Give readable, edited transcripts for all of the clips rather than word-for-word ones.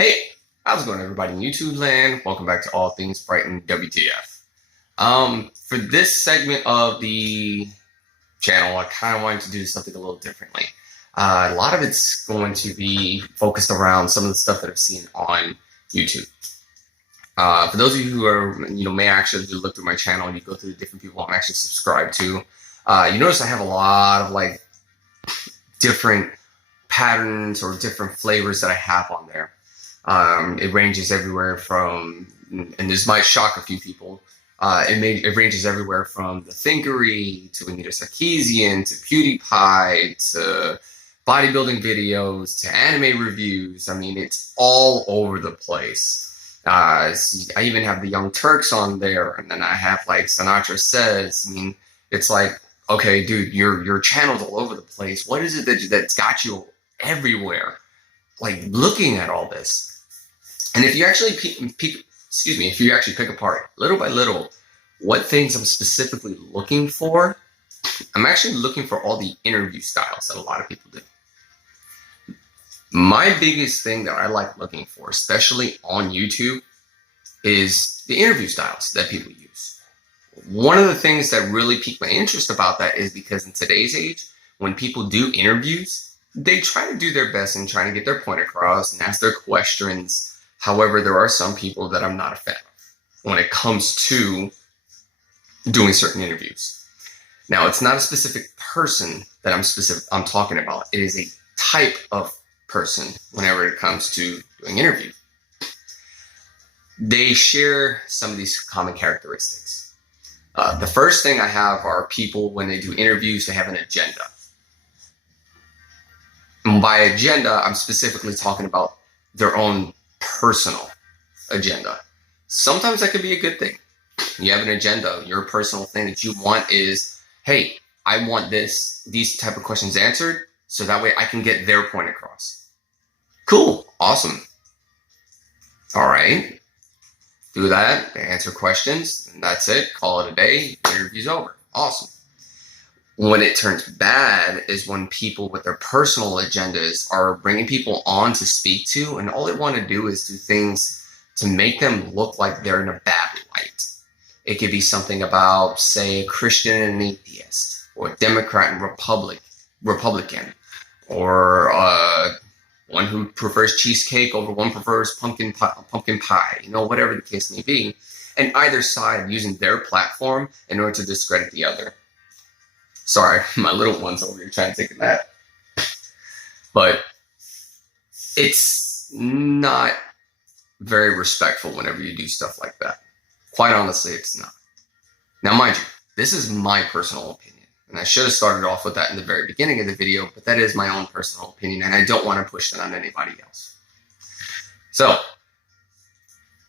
Hey, how's it going, everybody in YouTube land? Welcome back to All Things Brighton WTF. For this segment of the channel, I kind of wanted to do something a little differently. A lot of it's going to be focused around some of the stuff that I've seen on YouTube. For those of you who are, may actually look through my channel and you go through the different people I'm actually subscribed to, you notice I have a lot of like different patterns or different flavors that I have on there. It ranges everywhere from, and this might shock a few people, it ranges everywhere from the Thinkery to Anita Sarkeesian to PewDiePie to bodybuilding videos to anime reviews. I mean, it's all over the place. I even have the Young Turks on there, and then I have like Sinatra Says. I mean, it's like, okay, dude, your channel's all over the place. What is it that's got you everywhere? Like looking at all this. And if you actually if you actually pick apart little by little what things I'm specifically looking for, I'm actually looking for all the interview styles that a lot of people do. My biggest thing that I like looking for, especially on YouTube, is the interview styles that people use. One of the things that really piqued my interest about that is because in today's age, when people do interviews, they try to do their best and trying to get their point across and ask their questions. However, there are some people that I'm not a fan of when it comes to doing certain interviews. Now, it's not a specific person that I'm talking about. It is a type of person whenever it comes to doing interviews. They share some of these common characteristics. The first thing I have are people, when they do interviews, they have an agenda. And by agenda, I'm specifically talking about their own personal agenda. Sometimes that could be a good thing. You have an agenda, your personal thing that you want is, hey, I want these type of questions answered, so that way I can get their point across. Cool, awesome. All right, do that, answer questions, and that's it, call it a day, interview's over, awesome. When it turns bad is when people with their personal agendas are bringing people on to speak to, and all they want to do is do things to make them look like they're in a bad light. It could be something about, say, a Christian and an atheist, or a Democrat and Republican, or one who prefers cheesecake over one prefers pumpkin pie, whatever the case may be, and either side using their platform in order to discredit the other. Sorry, my little one's over here trying to take a nap. But it's not very respectful whenever you do stuff like that. Quite honestly, it's not. Now, mind you, this is my personal opinion. And I should have started off with that in the very beginning of the video, but that is my own personal opinion, and I don't want to push that on anybody else. So,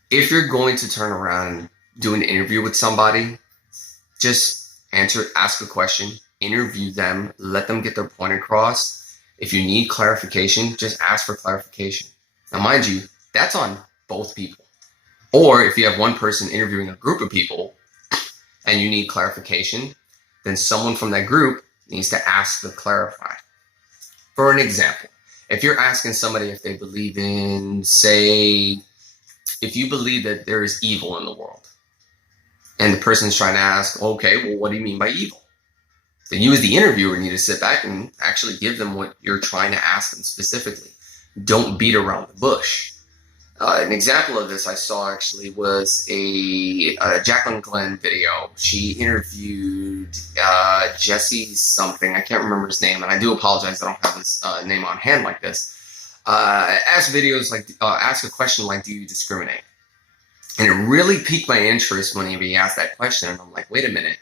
if you're going to turn around and do an interview with somebody, just ask a question, interview them, let them get their point across. If you need clarification, just ask for clarification. Now, mind you, that's on both people. Or if you have one person interviewing a group of people and you need clarification, then someone from that group needs to ask to clarify. For an example, if you're asking somebody if they believe in, say, if you believe that there is evil in the world, and the person's trying to ask, okay, well, what do you mean by evil? Then you as the interviewer need to sit back and actually give them what you're trying to ask them specifically. Don't beat around the bush. An example of this I saw actually was a Jacqueline Glenn video. She interviewed Jesse something. I can't remember his name, and I do apologize. I don't have his name on hand like this. Ask a question like, do you discriminate? And it really piqued my interest when he asked that question. And I'm like, wait a minute.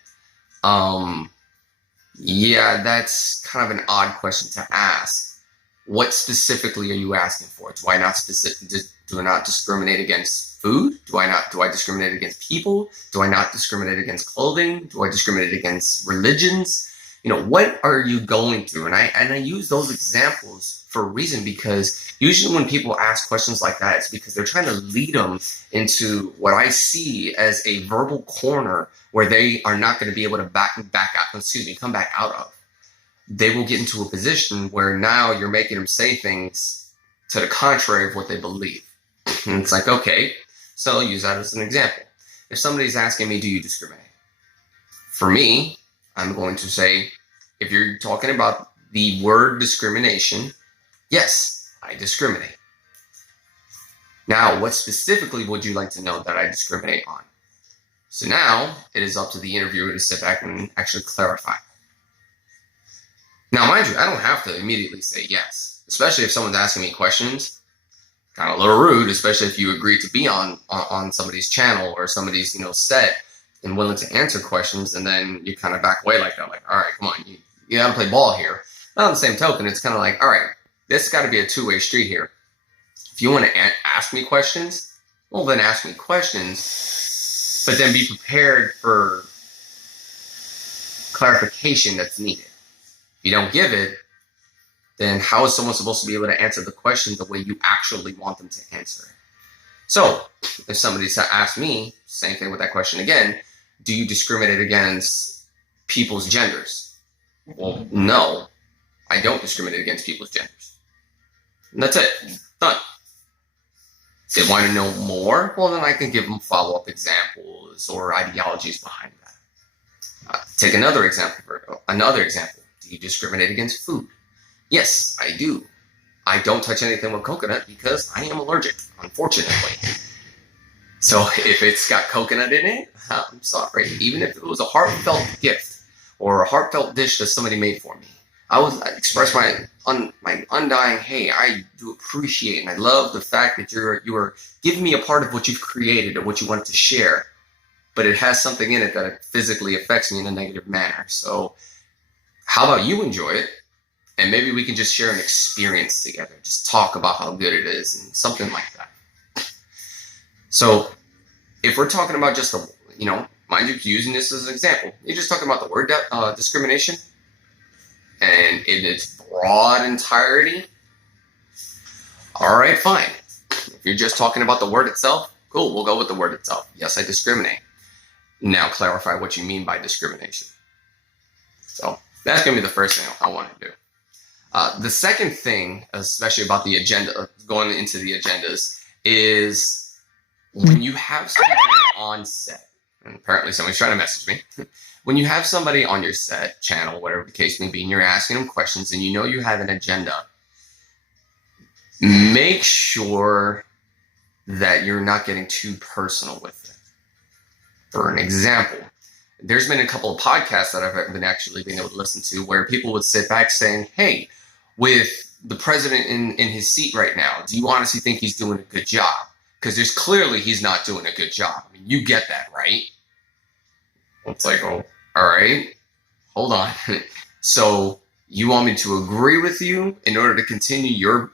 Yeah, that's kind of an odd question to ask. What specifically are you asking for? Do I not discriminate against food? Do I discriminate against people? Do I not discriminate against clothing? Do I discriminate against religions? What are you going through? And I use those examples for a reason, because usually when people ask questions like that, it's because they're trying to lead them into what I see as a verbal corner where they are not going to be able to come back out of. They will get into a position where now you're making them say things to the contrary of what they believe. And it's like, okay, so I'll use that as an example. If somebody's asking me, do you discriminate? For me, I'm going to say, if you're talking about the word discrimination, yes, I discriminate. Now, what specifically would you like to know that I discriminate on? So now it is up to the interviewer to sit back and actually clarify. Now, mind you, I don't have to immediately say yes, especially if someone's asking me questions. Kind of a little rude, especially if you agree to be on somebody's channel or somebody's set and willing to answer questions, and then you kind of back away like that, like, all right, come on, you got to play ball here. But on the same token, it's kind of like, all right, this has got to be a two-way street here. If you want to ask me questions, well, then ask me questions, but then be prepared for clarification that's needed. If you don't give it, then how is someone supposed to be able to answer the question the way you actually want them to answer it? So if somebody asked me, same thing with that question again, do you discriminate against people's genders? Well, no, I don't discriminate against people's genders. And that's it. Done. If they want to know more, well, then I can give them follow-up examples or ideologies behind that. Take another example. Do you discriminate against food? Yes, I do. I don't touch anything with coconut because I am allergic, unfortunately. So if it's got coconut in it, I'm sorry. Even if it was a heartfelt gift or a heartfelt dish that somebody made for me, I express my undying, hey, I do appreciate and I love the fact that you are giving me a part of what you've created or what you want to share, but it has something in it that physically affects me in a negative manner. So how about you enjoy it? And maybe we can just share an experience together. Just talk about how good it is and something like that. So if we're talking about just mind you, using this as an example, you're just talking about the word discrimination and in its broad entirety. All right, fine. If you're just talking about the word itself, cool, we'll go with the word itself. Yes, I discriminate. Now clarify what you mean by discrimination. So that's going to be the first thing I want to do. The second thing, especially about the agenda, going into the agendas, is when you have somebody on set, and apparently somebody's trying to message me, when you have somebody on your set, channel, whatever the case may be, and you're asking them questions and you have an agenda, make sure that you're not getting too personal with it. For an example, there's been a couple of podcasts that I've been able to listen to where people would sit back saying, hey, with the president in his seat right now, do you honestly think he's doing a good job? Because there's clearly he's not doing a good job. I mean, you get that, right? It's like, oh, all right, hold on. So you want me to agree with you in order to continue your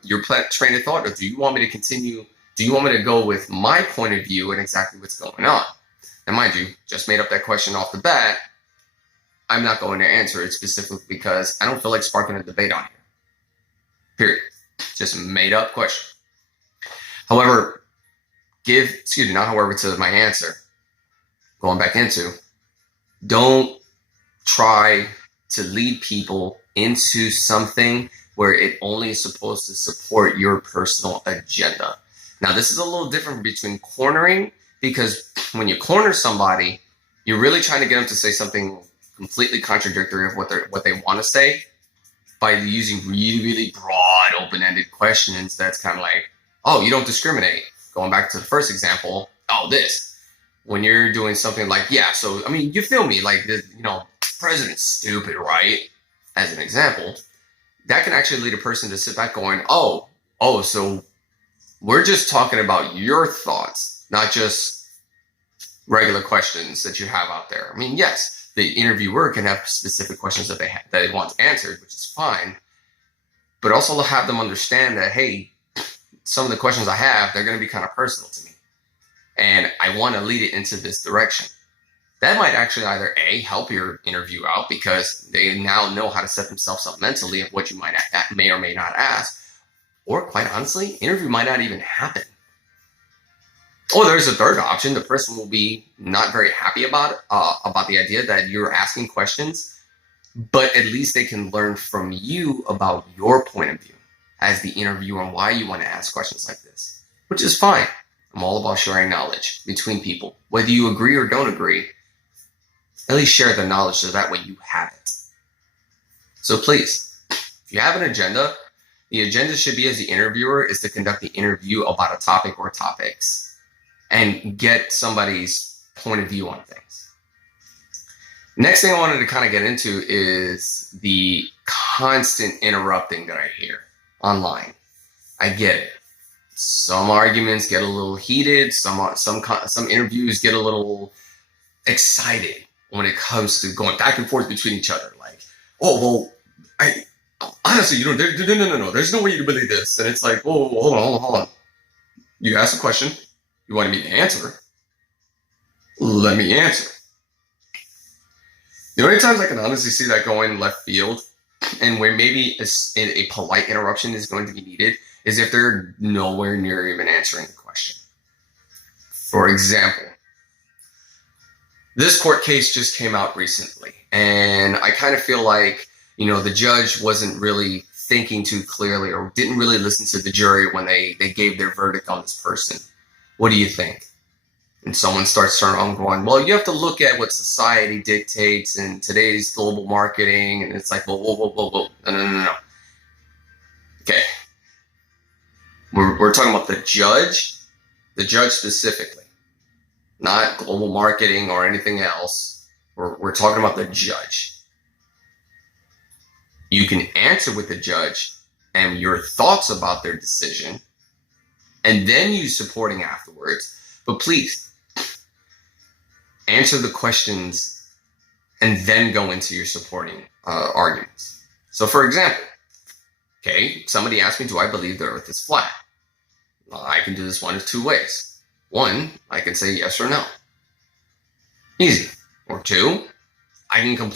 train of thought, or do you want me to go with my point of view and exactly what's going on? Now, mind you, just made up that question off the bat. I'm not going to answer it specifically because I don't feel like sparking a debate on here. Period. Just a made up question. However, to my answer, going back into, don't try to lead people into something where it only is supposed to support your personal agenda. Now, this is a little different between cornering, because when you corner somebody, you're really trying to get them to say something completely contradictory of what they want to say by using really, really broad, open-ended questions. That's kind of like, oh, you don't discriminate. Going back to the first example, oh, this. When you're doing something like, yeah, so, I mean, you feel me, like, president's stupid, right? As an example, that can actually lead a person to sit back going, oh, so we're just talking about your thoughts, not just regular questions that you have out there. I mean, yes, the interviewer can have specific questions that they want answered, which is fine, but also have them understand that, hey, some of the questions I have, they're going to be kind of personal to me, and I want to lead it into this direction. That might actually either A, help your interview out because they now know how to set themselves up mentally of what you may or may not ask, or quite honestly, interview might not even happen. Or there's a third option. The person will be not very happy about the idea that you're asking questions, but at least they can learn from you about your point of view as the interviewer and why you want to ask questions like this, which is fine. I'm all about sharing knowledge between people. Whether you agree or don't agree, at least share the knowledge so that way you have it. So please, if you have an agenda, the agenda should be, as the interviewer, is to conduct the interview about a topic or topics and get somebody's point of view on things. Next thing I wanted to kind of get into is the constant interrupting that I hear online. I get it. Some arguments get a little heated. Some interviews get a little excited when it comes to going back and forth between each other. Like, oh, well, honestly, no. There's no way you can believe this. And it's like, whoa, hold on. You asked a question. You wanted me to answer. Let me answer. The only times I can honestly see that going left field, and where maybe a polite interruption is going to be needed, is if they're nowhere near even answering the question. For example, this court case just came out recently, and I kind of feel like, the judge wasn't really thinking too clearly or didn't really listen to the jury when they gave their verdict on this person. What do you think? And someone starts turning on going, well, you have to look at what society dictates and today's global marketing. And it's like, whoa. No. Okay. We're talking about the judge specifically, not global marketing or anything else. We're talking about the judge. You can answer with the judge and your thoughts about their decision, and then you supporting afterwards. But please, answer the questions and then go into your supporting arguments. So for example, okay, somebody asked me, do I believe the earth is flat? Well, I can do this one of two ways. One, I can say yes or no. Easy. Or two, I can go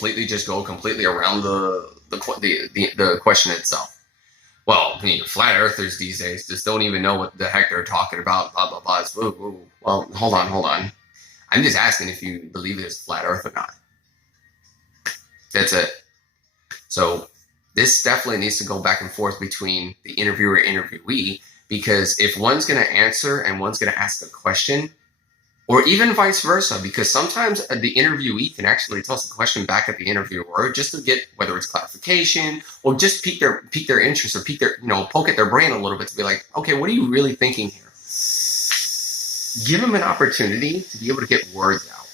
completely around the question itself. Well, flat earthers these days just don't even know what the heck they're talking about, blah, blah, blah. Well, hold on. I'm just asking if you believe there's a flat earth or not. That's it. So this definitely needs to go back and forth between the interviewer and interviewee, because if one's going to answer and one's going to ask a question, or even vice versa, because sometimes the interviewee can actually toss a question back at the interviewer just to get, whether it's clarification or just pique their interest or poke at their brain a little bit to be like, okay, what are you really thinking here? Give them an opportunity to be able to get words out.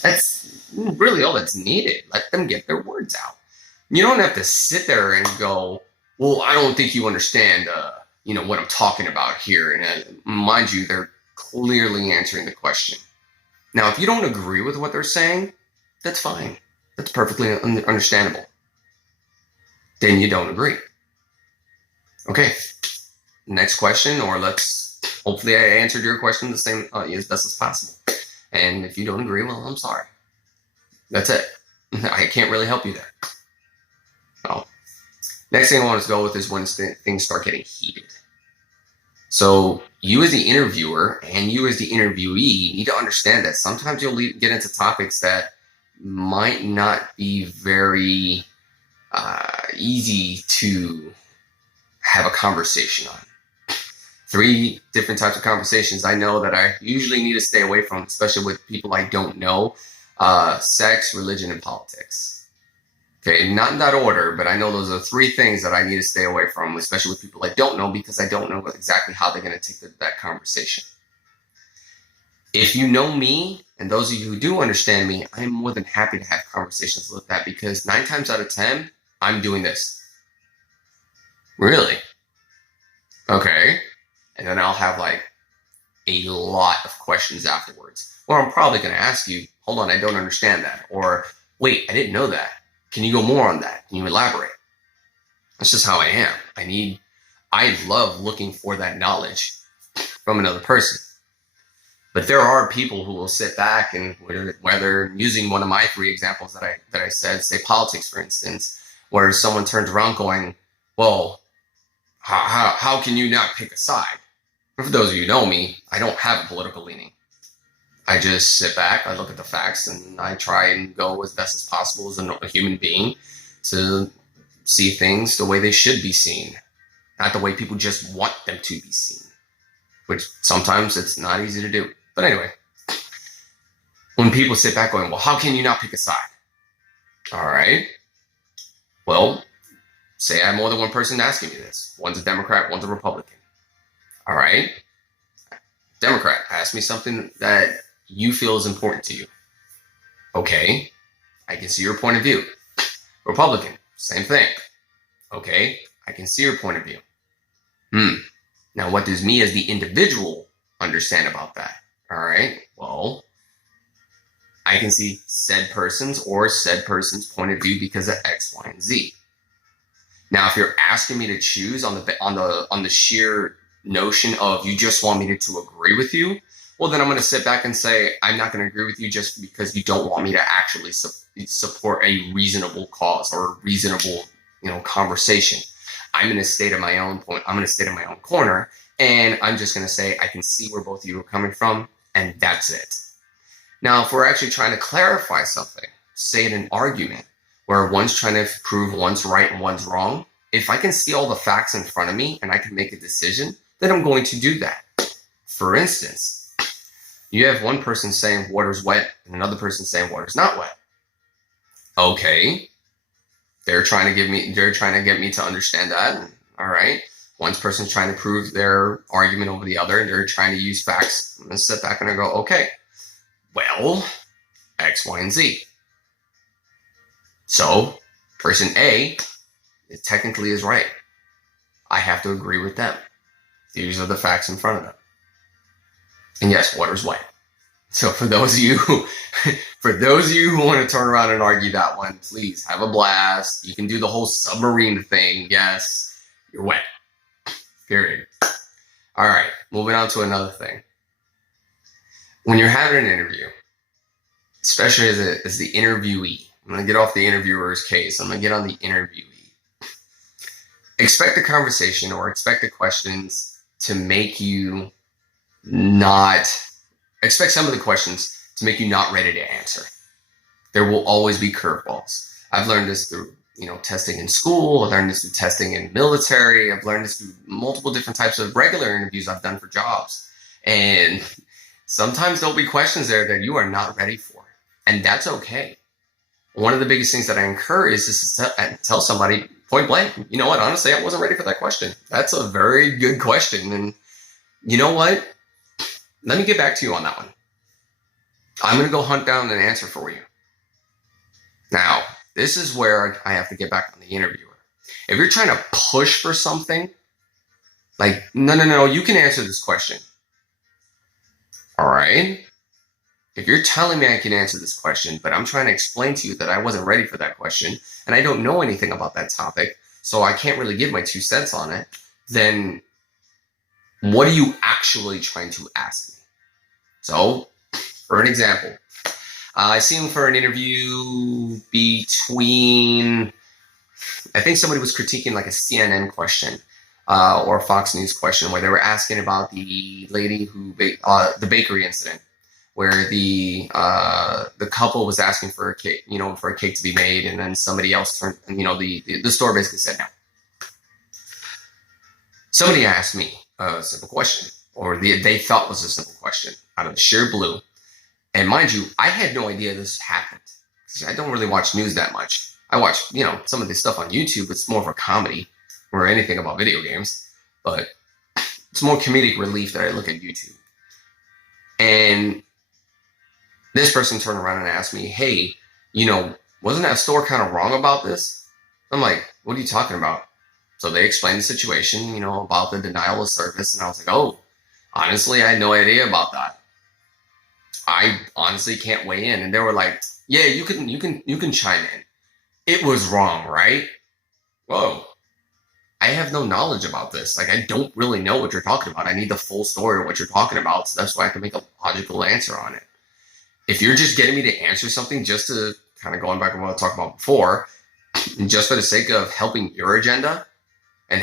That's really all that's needed. Let them get their words out. You don't have to sit there and go, well, I don't think you understand, what I'm talking about here. And mind you, they're clearly answering the question. Now, if you don't agree with what they're saying, that's fine. That's perfectly understandable. Then you don't agree. Okay. Next question, or hopefully I answered your question the same as best as possible. And if you don't agree, well, I'm sorry. That's it. I can't really help you there. Well, next thing I want to go with is when things start getting heated. So you as the interviewer and you as the interviewee need to understand that sometimes you'll get into topics that might not be very easy to have a conversation on. 3 different types of conversations I know that I usually need to stay away from, especially with people I don't know: sex, religion, and politics. Okay, not in that order, but I know those are 3 things that I need to stay away from, especially with people I don't know, because I don't know exactly how they're going to take that conversation. If you know me, and those of you who do understand me, I'm more than happy to have conversations like that, because 9 times out of 10, I'm doing this. Really? Okay. And then I'll have a lot of questions afterwards. Or I'm probably going to ask you, hold on, I don't understand that. Or, wait, I didn't know that. Can you go more on that? Can you elaborate? That's just how I am. I love looking for that knowledge from another person. But there are people who will sit back and, whether using one of my 3 examples that I said, say politics, for instance, where someone turns around going, well, how can you not pick a side? For those of you who know me, I don't have a political leaning. I just sit back, I look at the facts, and I try and go as best as possible as a human being to see things the way they should be seen, not the way people just want them to be seen. which sometimes it's not easy to do. But anyway, when people sit back going, well, how can you not pick a side? All right. Well, say I have more than one person asking me this. One's a Democrat, one's a Republican. All right. Democrat, ask me something that you feel is important to you. Okay. I can see your point of view. Republican, same thing. Okay. I can see your point of view. Now, what does me as the individual understand about that? All right. Well, I can see said person's point of view because of X, Y, and Z. Now, if you're asking me to choose on the sheer notion of you just want me to agree with you, well, then I'm going to sit back and say I'm not going to agree with you just because you don't want me to actually support a reasonable cause or a reasonable, conversation. I'm going to stay to my own point. I'm going to stay to my own corner, and I'm just going to say I can see where both of you are coming from, and that's it. Now, if we're actually trying to clarify something, say in an argument where one's trying to prove one's right and one's wrong, if I can see all the facts in front of me and I can make a decision, then I'm going to do that. For instance, you have one person saying water's wet and another person saying water's not wet. Okay. They're trying to get me to understand that. All right. One person's trying to prove their argument over the other, and they're trying to use facts. I'm going to sit back and I go, okay, well, X, Y, and Z. So person A, it technically is right. I have to agree with them. These are the facts in front of them. And yes, water's wet. So for those of you who want to turn around and argue that one, please have a blast. You can do the whole submarine thing. Yes, you're wet. Period. All right, moving on to another thing. When you're having an interview, especially as the interviewee, I'm going to get off the interviewer's case. I'm going to get on the interviewee. Expect the conversation or expect the questions to make you expect some of the questions to make you not ready to answer. There will always be curveballs. I've learned this through, testing in school. I've learned this through testing in military. I've learned this through multiple different types of regular interviews I've done for jobs. And sometimes there'll be questions there that you are not ready for. And that's okay. One of the biggest things that I encourage is to tell somebody point blank, you know what, honestly, I wasn't ready for that question. That's a very good question. And you know what? Let me get back to you on that one. I'm going to go hunt down an answer for you. Now, this is where I have to get back on the interviewer. If you're trying to push for something, like, no, you can answer this question. All right? If you're telling me I can answer this question, but I'm trying to explain to you that I wasn't ready for that question, and I don't know anything about that topic, so I can't really give my 2 cents on it, then what are you actually trying to ask me? So, for an example, I see him for an interview between, I think somebody was critiquing like a CNN question or a Fox News question where they were asking about the lady who, the bakery incident, where the couple was asking for a cake, for a cake to be made, and then somebody else turned, the store basically said no. Somebody asked me a simple question, or they thought was a simple question out of the sheer blue. And mind you, I had no idea this happened. I don't really watch news that much. I watch, some of this stuff on YouTube. It's more of a comedy or anything about video games, but it's more comedic relief that I look at YouTube. And this person turned around and asked me, hey, wasn't that store kind of wrong about this? I'm like, what are you talking about? So they explained the situation, about the denial of service. And I was like, oh, honestly, I had no idea about that. I honestly can't weigh in. And they were like, yeah, you can chime in. It was wrong, right? Whoa. I have no knowledge about this. Like, I don't really know what you're talking about. I need the full story of what you're talking about. So that's why I can make a logical answer on it. If you're just getting me to answer something just to kind of going back to what I talked about before, just for the sake of helping your agenda and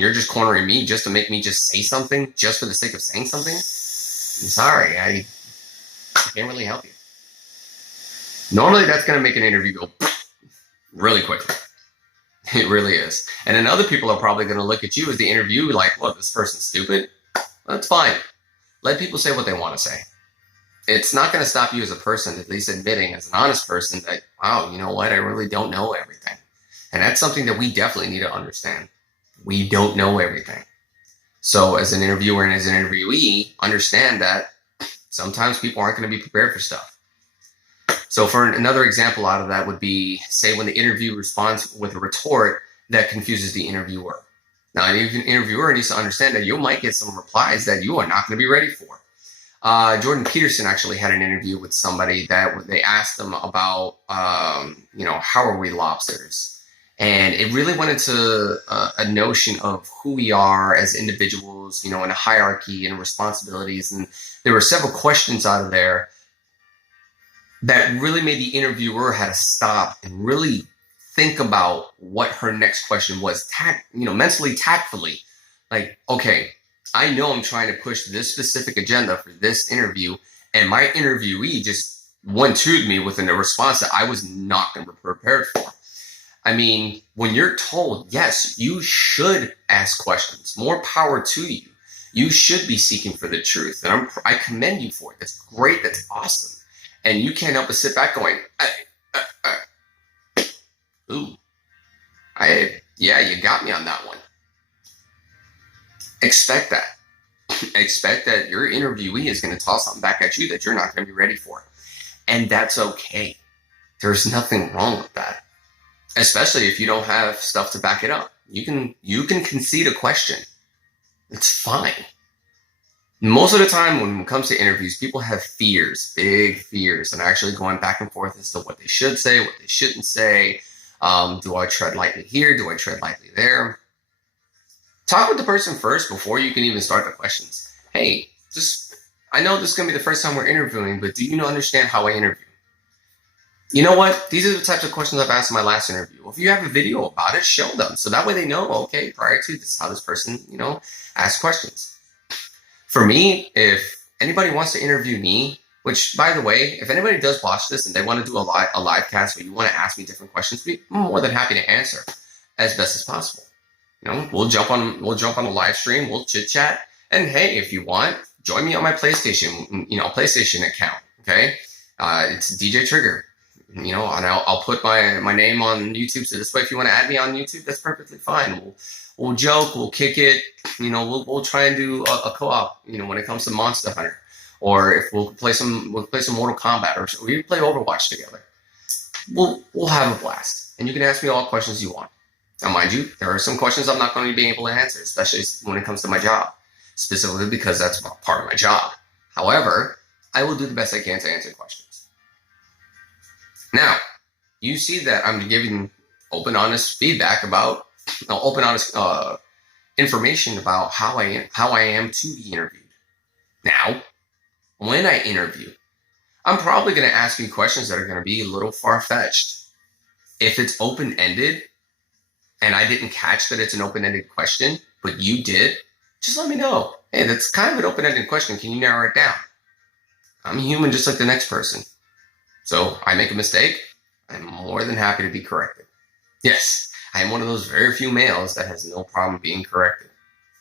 you're just cornering me just to make me just say something just for the sake of saying something, I'm sorry, I can't really help you. Normally, that's going to make an interview go really quickly. It really is. And then other people are probably going to look at you as the interview like, what, this person's stupid? That's fine. Let people say what they want to say. It's not going to stop you as a person, at least admitting as an honest person that, wow, you know what? I really don't know everything. And that's something that we definitely need to understand. We don't know everything. So as an interviewer and as an interviewee, understand that sometimes people aren't going to be prepared for stuff. So for another example out of that would be, say, when the interview responds with a retort that confuses the interviewer. Now, an interviewer needs to understand that you might get some replies that you are not going to be ready for. Jordan Peterson actually had an interview with somebody that they asked them about, how are we lobsters? And it really went into a notion of who we are as individuals, in a hierarchy and responsibilities. And there were several questions out of there that really made the interviewer had to stop and really think about what her next question was, mentally, tactfully. Like, okay, I know I'm trying to push this specific agenda for this interview, and my interviewee just one-two'd me with a response that I was not going to be prepared for. I mean, when you're told, yes, you should ask questions, more power to you. You should be seeking for the truth. And I commend you for it. That's great. That's awesome. And you can't help but sit back going, you got me on that one. Expect that. Expect that your interviewee is going to toss something back at you that you're not going to be ready for. And that's okay. There's nothing wrong with that. Especially if you don't have stuff to back it up. You can concede a question. It's fine. Most of the time when it comes to interviews, people have fears, big fears, and actually going back and forth as to what they should say, what they shouldn't say. Do I tread lightly here? Do I tread lightly there? Talk with the person first before you can even start the questions. Hey, I know this is going to be the first time we're interviewing, but do you understand how I interview? You know what? These are the types of questions I've asked in my last interview. If you have a video about it, show them. So that way they know, okay, prior to this is how this person, asks questions. For me, if anybody wants to interview me, which, by the way, if anybody does watch this and they want to do a live cast where you want to ask me different questions, I'm more than happy to answer as best as possible. We'll jump on a live stream, we'll chit chat, and hey, if you want, join me on my PlayStation account. Okay, it's djtrigr. And I'll put my name on YouTube. So this way, if you want to add me on YouTube, that's perfectly fine. We'll joke, we'll kick it. We'll try and do a co-op. When it comes to Monster Hunter, or if we'll play some Mortal Kombat, or we play Overwatch together. We'll have a blast, and you can ask me all questions you want. Now, mind you, there are some questions I'm not going to be able to answer, especially when it comes to my job, specifically because that's part of my job. However, I will do the best I can to answer questions. Now, you see that I'm giving open, honest feedback about information about how I am to be interviewed. Now, when I interview, I'm probably going to ask you questions that are going to be a little far-fetched. If it's open-ended, and I didn't catch that it's an open-ended question, but you did, just let me know. Hey, that's kind of an open-ended question. Can you narrow it down? I'm human just like the next person. So I make a mistake, I'm more than happy to be corrected. Yes, I am one of those very few males that has no problem being corrected.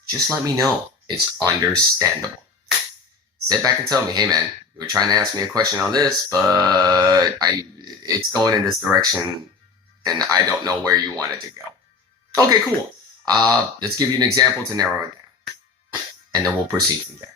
Just let me know. It's understandable. Sit back and tell me, hey man, you were trying to ask me a question on this, but it's going in this direction and I don't know where you want it to go. Okay, cool. Let's give you an example to narrow it down. And then we'll proceed from there.